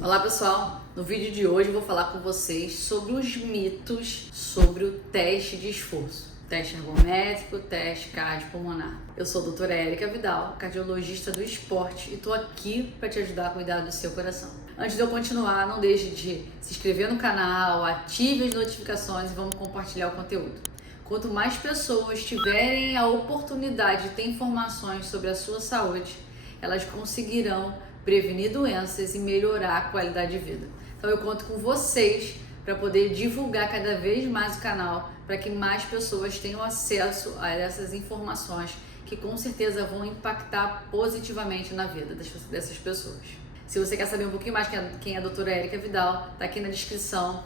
Olá pessoal, no vídeo de hoje eu vou falar com vocês sobre os mitos sobre o teste de esforço, teste ergométrico, teste cardiopulmonar. Eu sou a doutora Érica Vidal, cardiologista do esporte, e estou aqui para te ajudar a cuidar do seu coração. Antes de eu continuar, não deixe de se inscrever no canal, ative as notificações e vamos compartilhar o conteúdo. Quanto mais pessoas tiverem a oportunidade de ter informações sobre a sua saúde, elas conseguirão prevenir doenças e melhorar a qualidade de vida. Então eu conto com vocês para poder divulgar cada vez mais o canal, para que mais pessoas tenham acesso a essas informações que com certeza vão impactar positivamente na vida dessas pessoas. Se você quer saber um pouquinho mais quem é a doutora Érica Vidal, tá aqui na descrição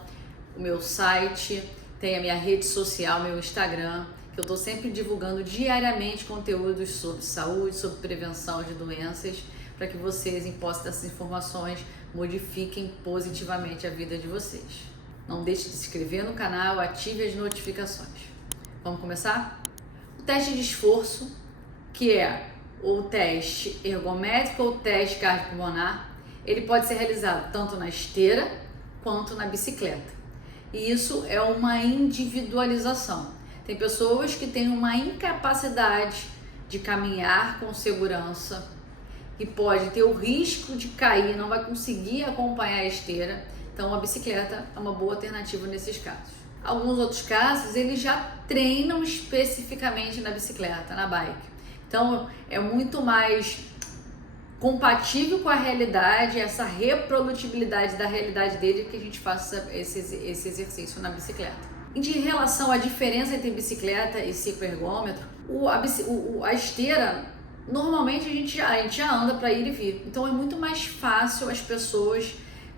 o meu site, tem a minha rede social, meu Instagram, que eu estou sempre divulgando diariamente conteúdos sobre saúde, sobre prevenção de doenças, para que vocês, em posse dessas informações, modifiquem positivamente a vida de vocês. Não deixe de se inscrever no canal, ative as notificações. Vamos começar? O teste de esforço, que é o teste ergométrico ou teste cardiopulmonar, ele pode ser realizado tanto na esteira quanto na bicicleta. E isso é uma individualização. Tem pessoas que têm uma incapacidade de caminhar com segurança, que pode ter o risco de cair, não vai conseguir acompanhar a esteira, então a bicicleta é uma boa alternativa nesses casos. Alguns outros casos, eles já treinam especificamente na bicicleta, na bike. Então é muito mais compatível com a realidade, essa reprodutibilidade da realidade dele, que a gente faça esse exercício na bicicleta. Em relação à diferença entre bicicleta e cicloergômetro, a esteira, normalmente a gente já anda para ir e vir, então é muito mais fácil as pessoas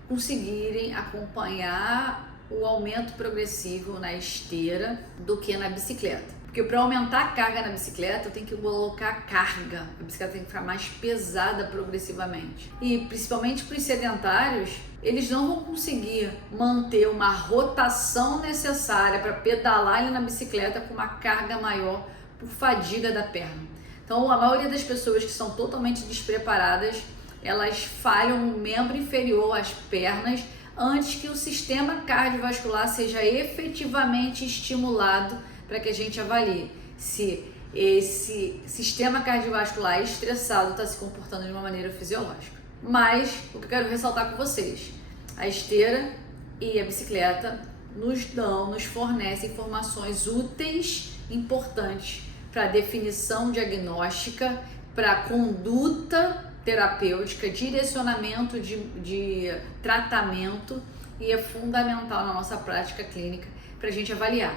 conseguirem acompanhar o aumento progressivo na esteira do que na bicicleta. Porque para aumentar a carga na bicicleta, eu tenho que colocar carga, a bicicleta tem que ficar mais pesada progressivamente. E principalmente para os sedentários, eles não vão conseguir manter uma rotação necessária para pedalar ali na bicicleta com uma carga maior por fadiga da perna. Então, a maioria das pessoas que são totalmente despreparadas, elas falham no membro inferior, as pernas, antes que o sistema cardiovascular seja efetivamente estimulado para que a gente avalie se esse sistema cardiovascular estressado está se comportando de uma maneira fisiológica. Mas, o que eu quero ressaltar com vocês, a esteira e a bicicleta nos fornecem informações úteis, importantes, para definição diagnóstica, para conduta terapêutica, direcionamento de tratamento, e é fundamental na nossa prática clínica para a gente avaliar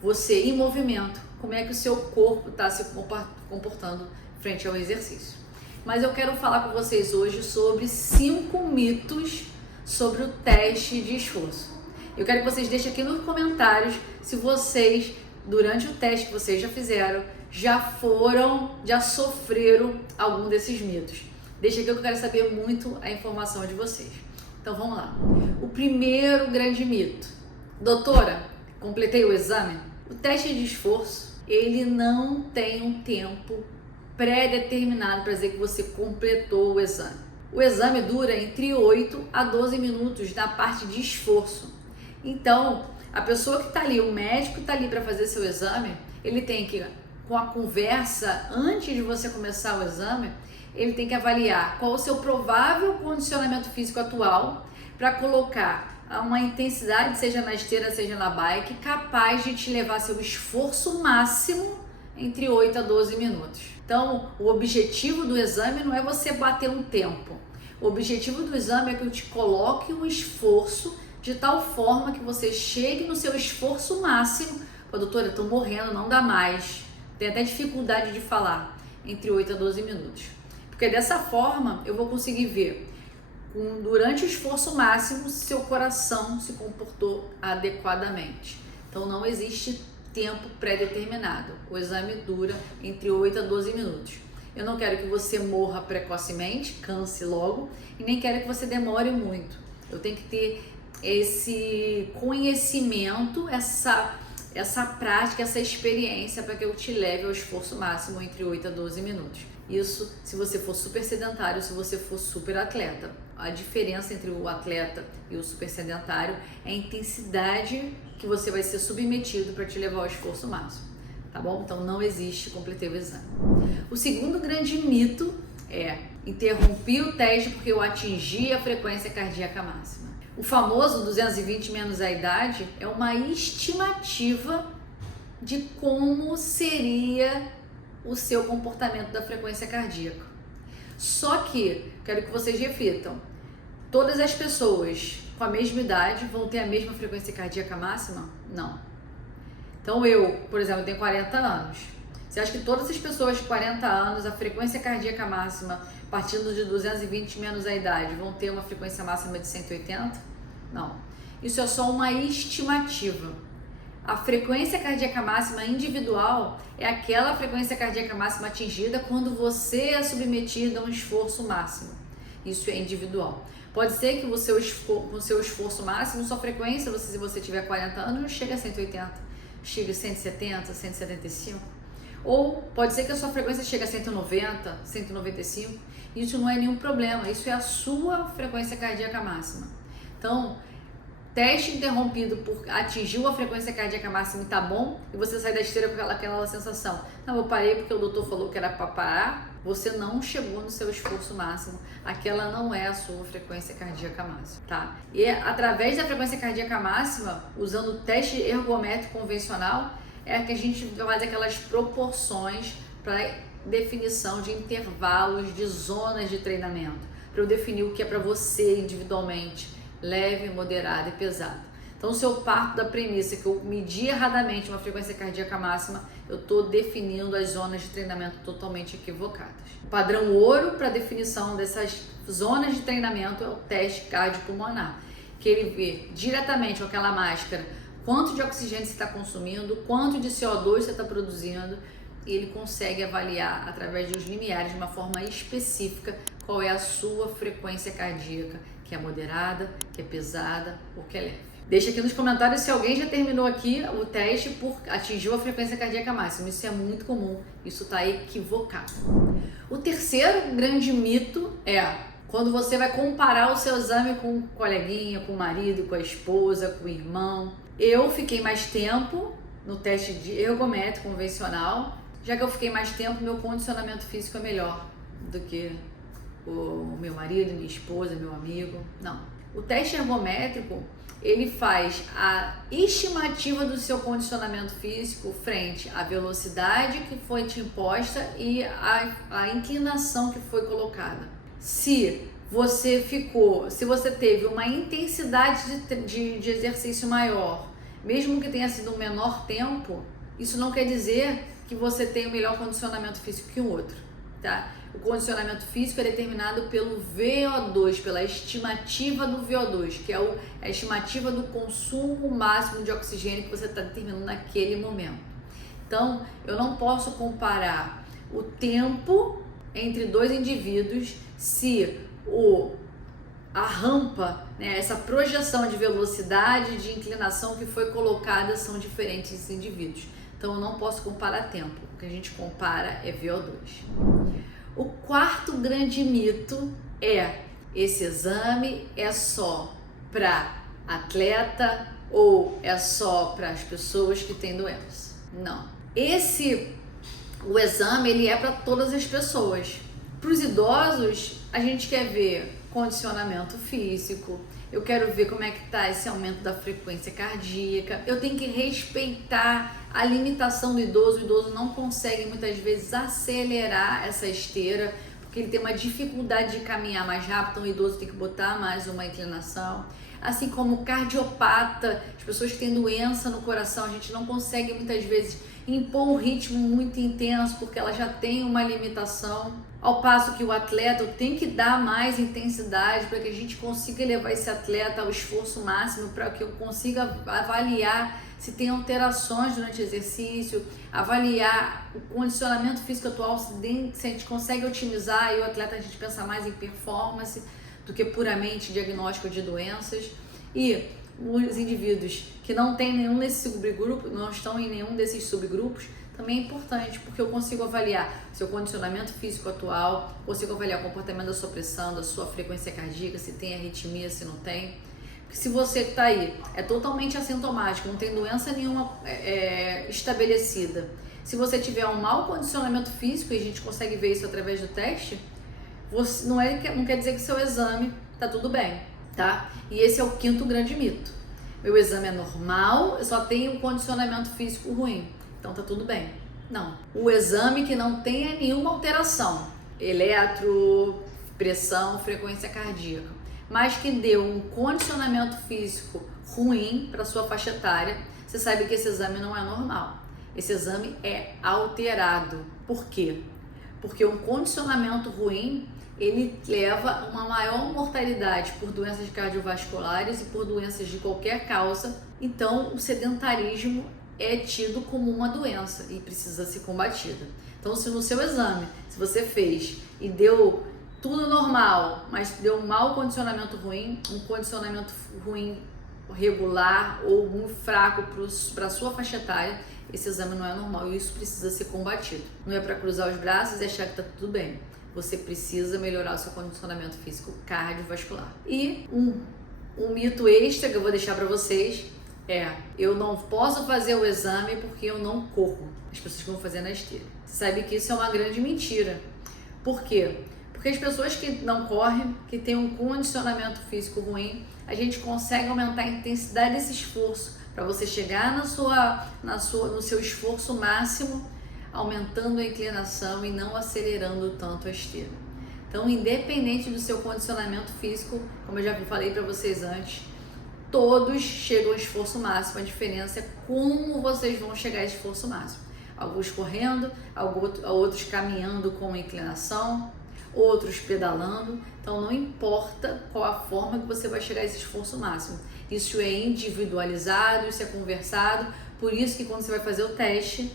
você em movimento, como é que o seu corpo está se comportando frente ao exercício. Mas eu quero falar com vocês hoje sobre 5 mitos sobre o teste de esforço. Eu quero que vocês deixem aqui nos comentários se vocês, durante o teste que vocês já fizeram, já sofreram algum desses mitos. Deixa aqui que eu quero saber muito a informação de vocês. Então vamos lá. O primeiro grande mito. Doutora, completei o exame? O teste de esforço, ele não tem um tempo pré-determinado para dizer que você completou o exame. O exame dura entre 8 a 12 minutos na parte de esforço. Então, a pessoa que está ali, o médico que está ali para fazer seu exame, ele tem que, com a conversa antes de você começar o exame, ele tem que avaliar qual o seu provável condicionamento físico atual para colocar uma intensidade, seja na esteira, seja na bike, capaz de te levar seu esforço máximo entre 8 a 12 minutos. Então, o objetivo do exame não é você bater um tempo. O objetivo do exame é que eu te coloque um esforço de tal forma que você chegue no seu esforço máximo. Pô, doutora, eu tô morrendo, não dá mais. Tenho até dificuldade de falar, entre 8 a 12 minutos. Porque dessa forma eu vou conseguir ver, durante o esforço máximo, se seu coração se comportou adequadamente. Então não existe tempo pré-determinado. O exame dura entre 8 a 12 minutos. Eu não quero que você morra precocemente, canse logo, e nem quero que você demore muito. Eu tenho que ter esse conhecimento, essa prática, essa experiência para que eu te leve ao esforço máximo entre 8 a 12 minutos. Isso se você for super sedentário, se você for super atleta. a diferença entre o atleta e o super sedentário é a intensidade que você vai ser submetido para te levar ao esforço máximo, tá bom? Então não existe completei o exame. O segundo grande mito é interrompi o teste porque eu atingi a frequência cardíaca máxima. O famoso 220 menos a idade é uma estimativa de como seria o seu comportamento da frequência cardíaca. Só que, quero que vocês reflitam, todas as pessoas com a mesma idade vão ter a mesma frequência cardíaca máxima? Não. Então eu, por exemplo, tenho 40 anos. Você acha que todas as pessoas de 40 anos, a frequência cardíaca máxima, partindo de 220 menos a idade, vão ter uma frequência máxima de 180? Não. Isso é só uma estimativa. A frequência cardíaca máxima individual é aquela frequência cardíaca máxima atingida quando você é submetido a um esforço máximo. Isso é individual. Pode ser que com o seu esforço máximo, sua frequência, se você tiver 40 anos, chega a 180, chega a 170, 175. Ou pode ser que a sua frequência chegue a 190, 195. Isso não é nenhum problema, isso é a sua frequência cardíaca máxima. Então, teste interrompido por atingiu a frequência cardíaca máxima e tá bom, e você sai da esteira com aquela sensação. Não, eu parei porque o doutor falou que era para parar, você não chegou no seu esforço máximo, aquela não é a sua frequência cardíaca máxima, tá? E através da frequência cardíaca máxima, usando o teste ergométrico convencional, é que a gente faz aquelas proporções para definição de intervalos, de zonas de treinamento, para eu definir o que é para você individualmente, leve, moderado e pesado. Então, se eu parto da premissa que eu medi erradamente uma frequência cardíaca máxima, eu estou definindo as zonas de treinamento totalmente equivocadas. O padrão ouro para definição dessas zonas de treinamento é o teste cardiopulmonar, que ele vê diretamente com aquela máscara quanto de oxigênio você está consumindo, quanto de CO2 você está produzindo, e ele consegue avaliar através dos limiares de uma forma específica qual é a sua frequência cardíaca, que é moderada, que é pesada ou que é leve. Deixa aqui nos comentários se alguém já terminou aqui o teste por atingiu a frequência cardíaca máxima. Isso é muito comum, isso está equivocado. O terceiro grande mito é quando você vai comparar o seu exame com o coleguinha, com o marido, com a esposa, com o irmão. Eu fiquei mais tempo no teste de ergométrico convencional, já que eu fiquei mais tempo, meu condicionamento físico é melhor do que o meu marido, minha esposa, meu amigo. Não. O teste ergométrico, ele faz a estimativa do seu condicionamento físico frente à velocidade que foi te imposta e a inclinação que foi colocada. Se você teve uma intensidade de exercício maior, mesmo que tenha sido um menor tempo, isso não quer dizer que você tem o melhor condicionamento físico que o outro, tá? O condicionamento físico é determinado pelo VO2, pela estimativa do VO2, que é a estimativa do consumo máximo de oxigênio que você está determinando naquele momento. Então, eu não posso comparar o tempo entre dois indivíduos se a rampa, né, essa projeção de velocidade, de inclinação que foi colocada são diferentes dos indivíduos. Então, eu não posso comparar tempo. O que a gente compara é VO2. O quarto grande mito é: esse exame é só para atleta ou é só para as pessoas que têm doença? Não. O exame ele é para todas as pessoas. Para os idosos, a gente quer ver condicionamento físico, eu quero ver como é que está esse aumento da frequência cardíaca, eu tenho que respeitar a limitação do idoso. O idoso não consegue muitas vezes acelerar essa esteira, porque ele tem uma dificuldade de caminhar mais rápido, então o idoso tem que botar mais uma inclinação. Assim como o cardiopata, as pessoas que têm doença no coração, a gente não consegue muitas vezes impor um ritmo muito intenso, porque ela já tem uma limitação, ao passo que o atleta tem que dar mais intensidade para que a gente consiga levar esse atleta ao esforço máximo, para que eu consiga avaliar se tem alterações durante o exercício, avaliar o condicionamento físico atual, se a gente consegue otimizar, e o atleta a gente pensa mais em performance do que puramente diagnóstico de doenças. E os indivíduos que não têm nenhum desses subgrupos, não estão em nenhum desses subgrupos, também é importante, porque eu consigo avaliar seu condicionamento físico atual, consigo avaliar o comportamento da sua pressão, da sua frequência cardíaca, se tem arritmia, se não tem. Porque se você que está aí é totalmente assintomático, não tem doença nenhuma estabelecida, se você tiver um mau condicionamento físico, e a gente consegue ver isso através do teste, você, não quer dizer que seu exame está tudo bem, tá? E esse é o quinto grande mito. Meu exame é normal, eu só tenho um condicionamento físico ruim, então tá tudo bem. Não. O exame que não tenha nenhuma alteração, eletro, pressão, frequência cardíaca, mas que deu um condicionamento físico ruim para sua faixa etária, você sabe que esse exame não é normal. Esse exame é alterado. Por quê? Porque um condicionamento ruim, ele leva a uma maior mortalidade por doenças cardiovasculares e por doenças de qualquer causa. Então, o sedentarismo é tido como uma doença e precisa ser combatida. Então, se no seu exame, se você fez e deu tudo normal, mas deu um mau condicionamento ruim, um condicionamento ruim regular ou muito fraco para a sua faixa etária, esse exame não é normal e isso precisa ser combatido. Não é para cruzar os braços e achar que está tudo bem. Você precisa melhorar o seu condicionamento físico cardiovascular. E um mito extra que eu vou deixar para vocês é: eu não posso fazer o exame porque eu não corro. As pessoas que vão fazer na esteira. Você sabe que isso é uma grande mentira. Por quê? Porque as pessoas que não correm, que têm um condicionamento físico ruim, a gente consegue aumentar a intensidade desse esforço para você chegar no seu esforço máximo, aumentando a inclinação e não acelerando tanto a esteira. Então, independente do seu condicionamento físico, como eu já falei para vocês antes, todos chegam ao esforço máximo. A diferença é como vocês vão chegar a esse esforço máximo. Alguns correndo, outros caminhando com inclinação, outros pedalando. Então não importa qual a forma que você vai chegar a esse esforço máximo. Isso é individualizado, isso é conversado. Por isso que quando você vai fazer o teste,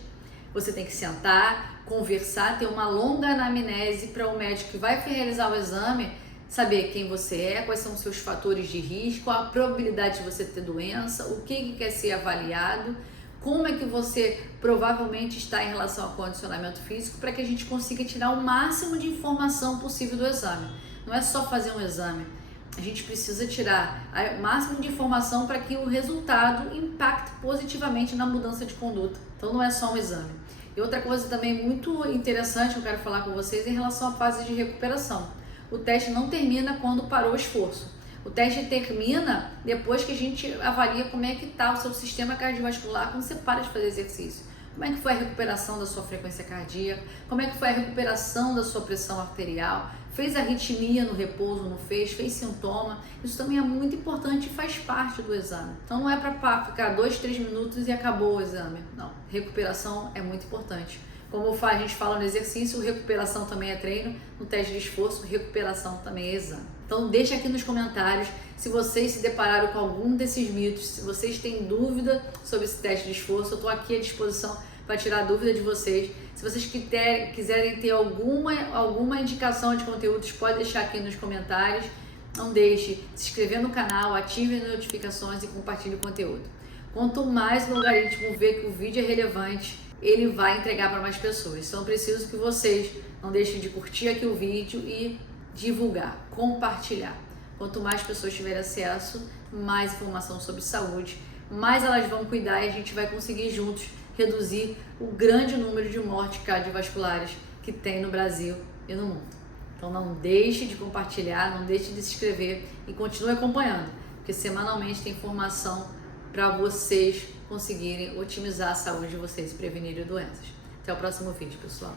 você tem que sentar, conversar, ter uma longa anamnese para o médico que vai realizar o exame saber quem você é, quais são os seus fatores de risco, a probabilidade de você ter doença, o que quer ser avaliado, como é que você provavelmente está em relação ao condicionamento físico, para que a gente consiga tirar o máximo de informação possível do exame. Não é só fazer um exame, a gente precisa tirar o máximo de informação para que o resultado impacte positivamente na mudança de conduta. Então não é só um exame. E outra coisa também muito interessante que eu quero falar com vocês é em relação à fase de recuperação. O teste não termina quando parou o esforço. O teste termina depois que a gente avalia como é que está o seu sistema cardiovascular quando você para de fazer exercício. Como é que foi a recuperação da sua frequência cardíaca? Como é que foi a recuperação da sua pressão arterial? Fez arritmia no repouso, não fez? Fez sintoma? Isso também é muito importante e faz parte do exame. Então não é para ficar 2, 3 minutos e acabou o exame. Não, recuperação é muito importante. Como a gente fala no exercício, recuperação também é treino, no teste de esforço, recuperação também é exame. Então deixa aqui nos comentários se vocês se depararam com algum desses mitos, se vocês têm dúvida sobre esse teste de esforço, eu estou aqui à disposição para tirar a dúvida de vocês. Se vocês quiserem ter alguma indicação de conteúdos, pode deixar aqui nos comentários. Não deixe de se inscrever no canal, ative as notificações e compartilhe o conteúdo. Quanto mais o logaritmo vê que o vídeo é relevante, ele vai entregar para mais pessoas. Então eu preciso que vocês não deixem de curtir aqui o vídeo e divulgar, compartilhar. Quanto mais pessoas tiverem acesso, mais informação sobre saúde, mais elas vão cuidar e a gente vai conseguir juntos reduzir o grande número de mortes cardiovasculares que tem no Brasil e no mundo. Então não deixe de compartilhar, não deixe de se inscrever e continue acompanhando, porque semanalmente tem informação para vocês conseguirem otimizar a saúde de vocês e prevenir doenças. Até o próximo vídeo, pessoal.